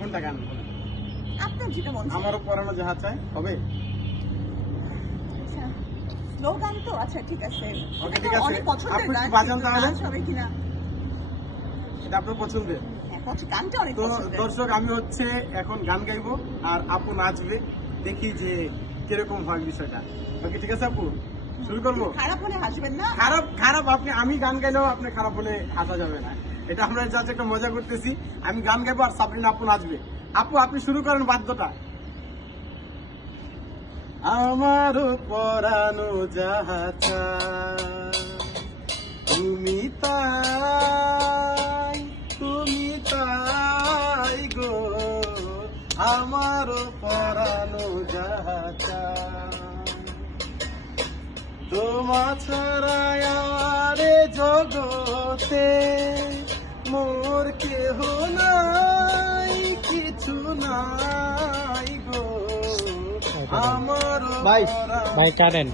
কোনটা গান? আপনার যেটা মন চায়। আমারও পরানো যাহা চায় হবে। আচ্ছা স্লো গান তো, আচ্ছা ঠিক আছে। ওকে ঠিক আছে, অনেক পছন্দের আপনি গান, কি বাজান কিন্তু তাহলে? নাচ হবে কিনা। এটা আপনার পছন্দের। হ্যাঁ, গানটা অনেক তো পছন্দের। দর্শক আমি হচ্ছে এখন গান গাইবো আর আপু নাচবে, দেখি যে কিরকম হয় বিষয়টা। ওকে ঠিক আছে আপু, শুরু করবো। খারাপ হলে হাসবেন না। খারাপ খারাপ আপনি, আমি গান গাইলেও আপনি খারাপ হলে হাসা যাবে না, এটা আমরা জাস্ট একটা মজা করতেছি। আমি গান গাইবো আর সাবরিনা আপু নাচবে। আপু আপনি শুরু করেন বাদ্যটা। আমার পরানো যাহা চায় তুমি তাই গো, আমার পরানো যাহা চায় তোমা ছাড়া আরে জগতে মোর কেহ নাই, কিছু নাই গো, আমার ভাই কাটেন।